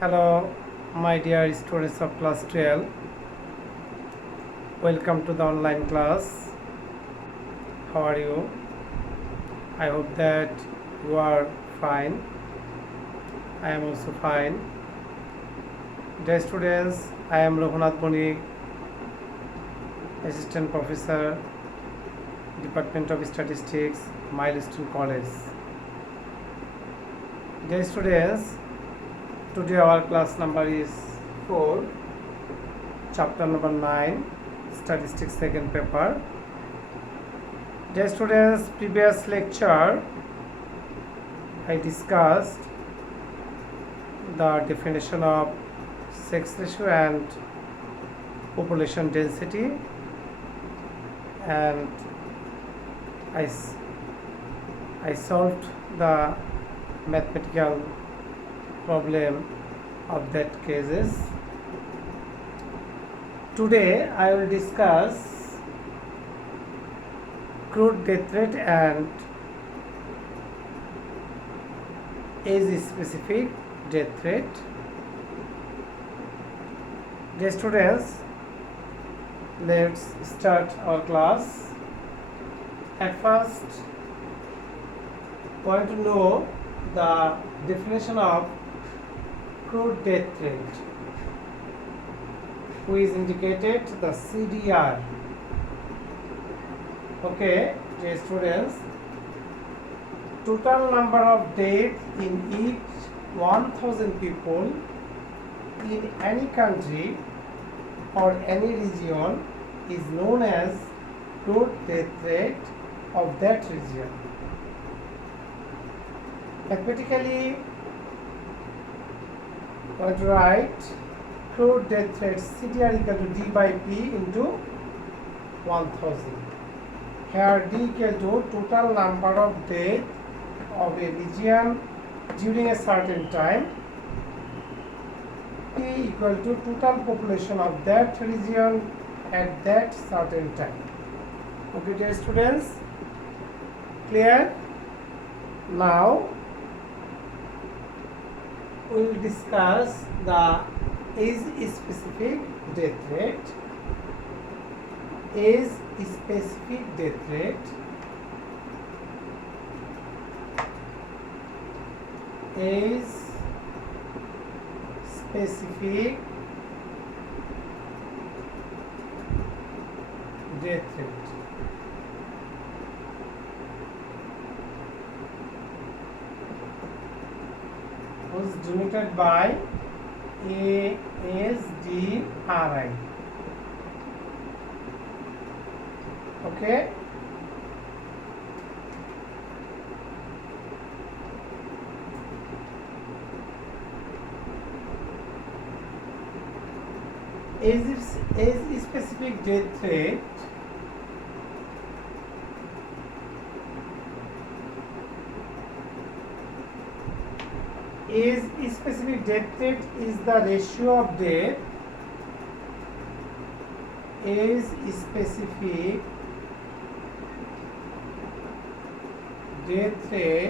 Hello, my dear students of class 12. Welcome to the online class. How are you? I hope that you are fine. I am also fine. Dear students, I am Raghunath Bonik, Assistant Professor, Department of Statistics, Milestone College. Dear students, today our class number is 4, chapter number 9, Statistics second paper. Dear students, previous lecture I discussed the definition of sex ratio and population density, and I solved the mathematical problem of that cases. Today I will discuss crude death rate and age specific death rate. Dear students, let's start our class. At first, we want to know the definition of crude death rate, which is indicated the CDR. Okay, dear students, total number of deaths in each 1000 people in any country or any region is known as crude death rate of that region. Mathematically, we want to write crude death rate CDR equal to D by P into 1000. Here D equal to total number of deaths of a region during a certain time. P equal to total population of that region at that certain time. Okay, dear students, clear? Now we will discuss the age specific death rate. Age specific death rate. Age specific death rate. Was denoted by ASDRI. Okay. Age specific death rate age specific death rate is the ratio of death age specific death rate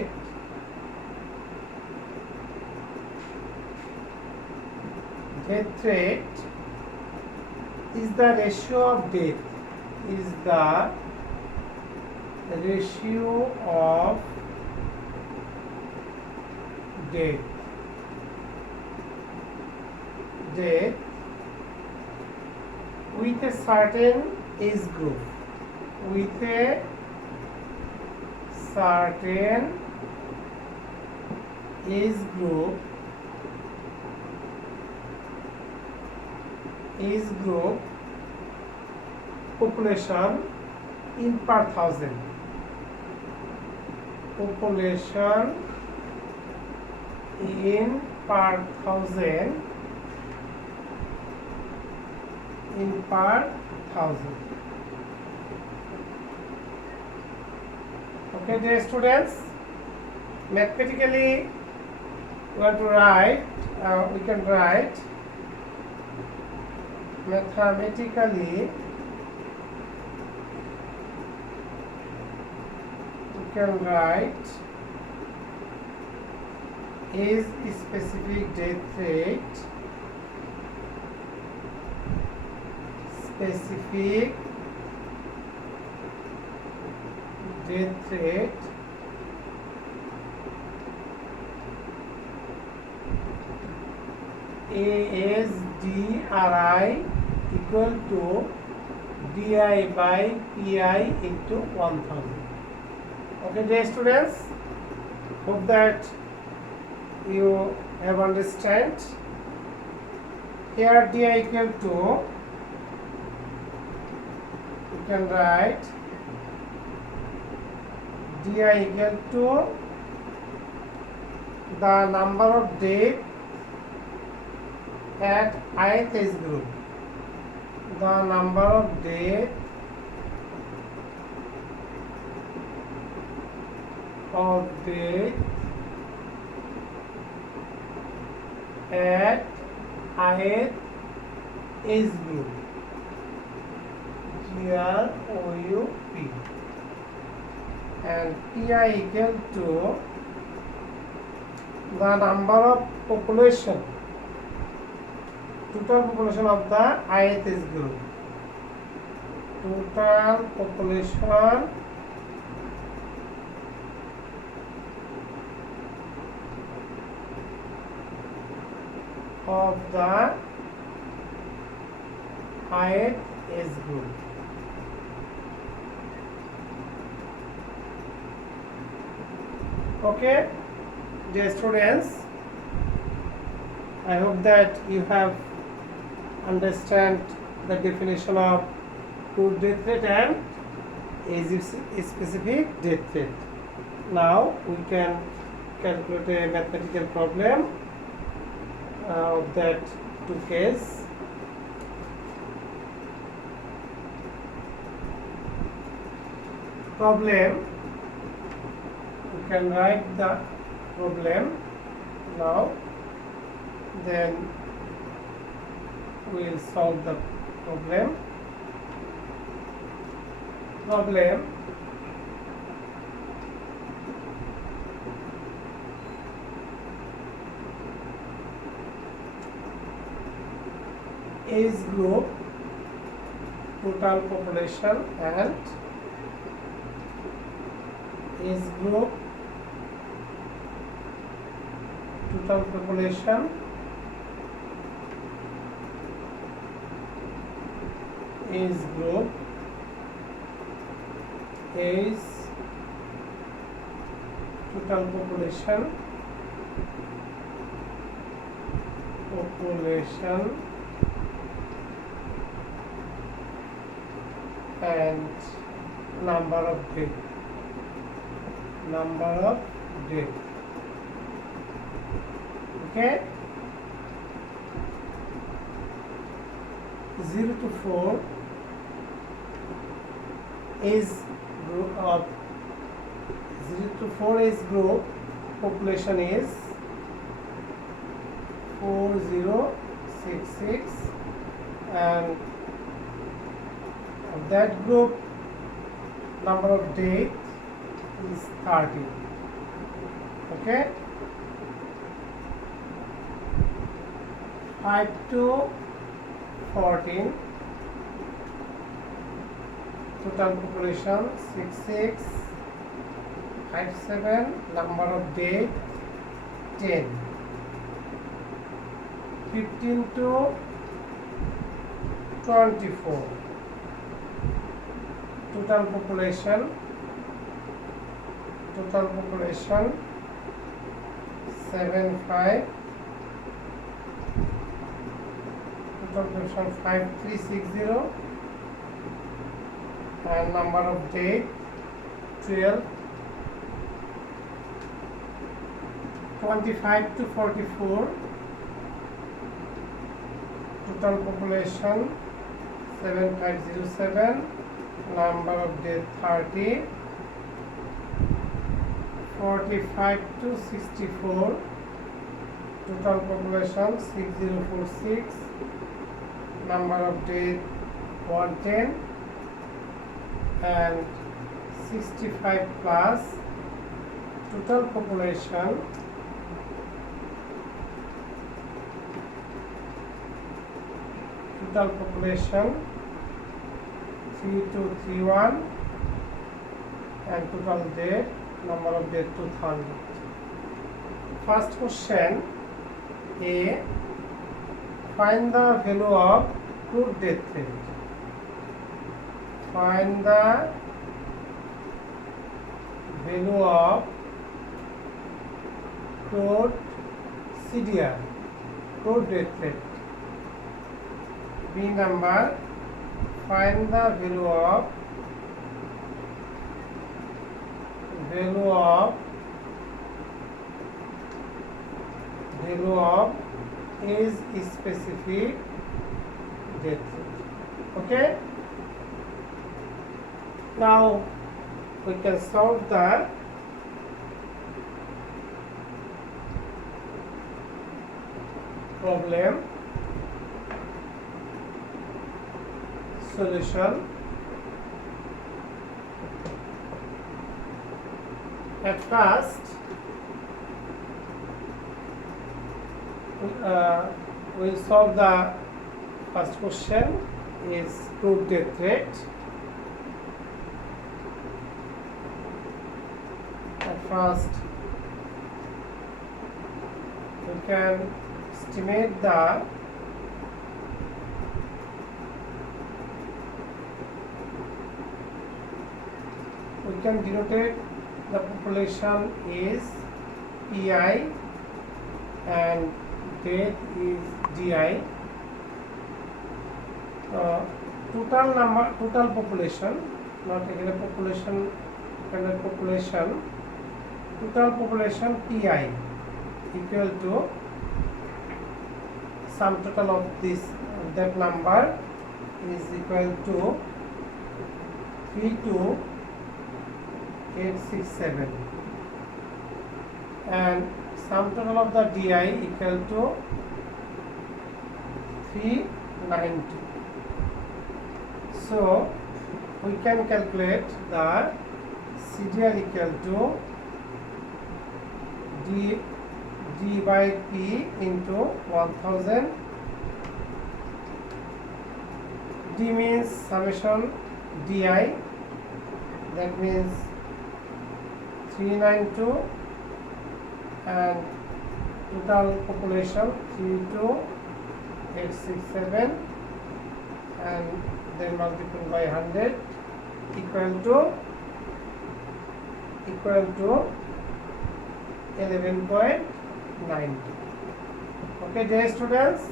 is the ratio of death with a certain age group population in per thousand. Population in per thousand. Okay, dear students, mathematically we can write mathematically we can write is specific death rate, specific death rate ASDRI equal to DI by PI into 1000. Okay, dear students, hope that you have understand. Here DI equal to, you can write DI equal to the number of death at ith age group, the number of death at ith age group, GROUP, and PI equal to the number of population, total population of the ith age group, total population of the ith age group. Okay, dear students, I hope that you have understand the definition of crude death rate and age-specific death rate. Now we can calculate a mathematical problem of that two case. Problem, you can write the problem now, then we will solve the problem. Age group, total population, and age group, total population, age group, age, total population, and number of death. Okay, 0 to 4 is group of 0 to 4 is group population is 4066, and of that group number of death is 30. Okay, 5 to 14, total population 6657, number of death 10. 15 to 24, total population 75, total population 5360, and number of death 12. 25 to 44, total population 7507, number of death 30. 45 to 64, total population 6046, number of death 110, and 65 plus, total population total population 3231 and total death, number of death 2000. First question A, find the value of crude death rate. Find the value of crude CDR, crude death rate. B number, find the value of age specific death rate. Okay, now we can solve the problem. Solution. At first, we'll solve the first question is crude death rate. At first, we can estimate the we can denote the population is PI and death is DI. Total population, not again population, total population PI equal to sum total of that number is equal to 32867 and sum total of the DI equal to 390. So we can calculate the CDR equal to D by P into 1000. D means summation DI, that means 392 and total population 32867 and then multiplied by 100 equal to 11.90. Okay, dear students,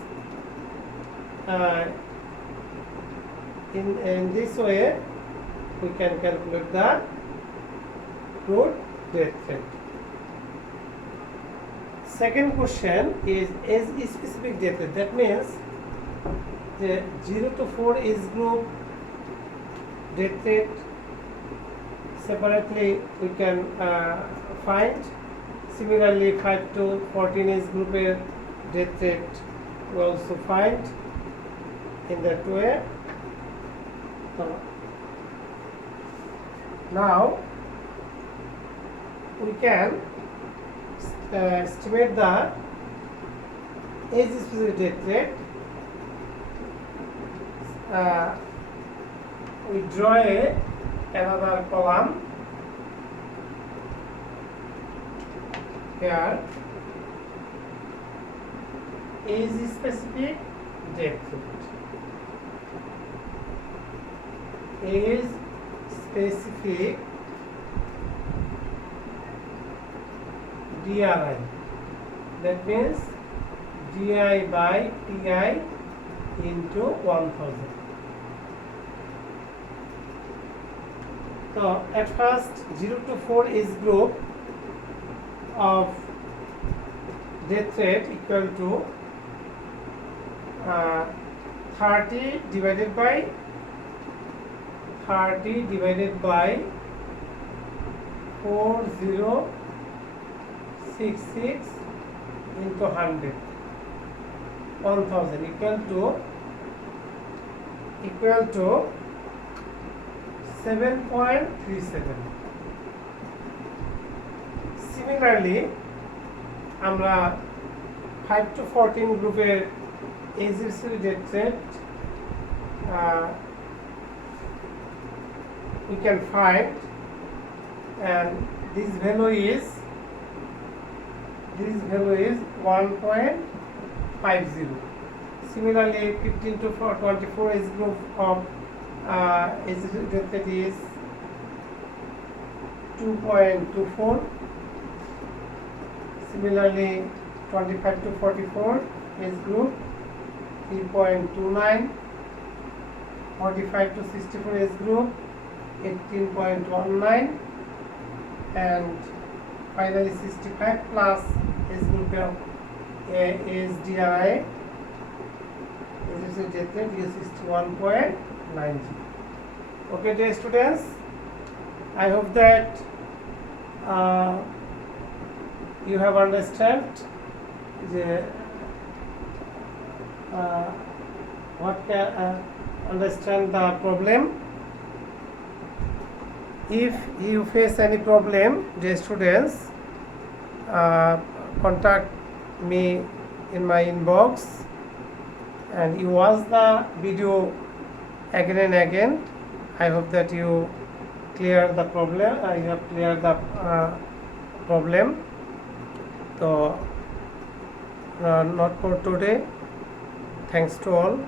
in this way we can calculate the crude death rate. Second question is age specific death rate. That means the 0 to 4 age group death rate separately we can find. Similarly, 5 to 14 age group death rate we also find in that way. Now we can estimate the age specific death rate. We draw another column here. Age specific death rate. Age specific DRI, that means DI by PI into 1000. So at first 0 to 4 age group of death rate equal to 30 divided by 4066 into 100, 1000 equal to 7.37. Similarly, আমরা 5 to 14 গ্রুপের এজিএসি death rate uh, we can find, and this value is 1.50. Similarly, 15 to 24 age group of age related is 2.24. Similarly, 25 to 44 age group 3.29. 45 to 64 age group 18.19, and finally 65 plus age group of SDRI is 61.90. Okay, dear students, I hope that you have understand understand the problem. If you face any problem, dear students, contact me in my inbox, and you watch the video again and again. I hope that you clear the problem. You have cleared the problem. So not for today. Thanks to all.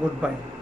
Goodbye.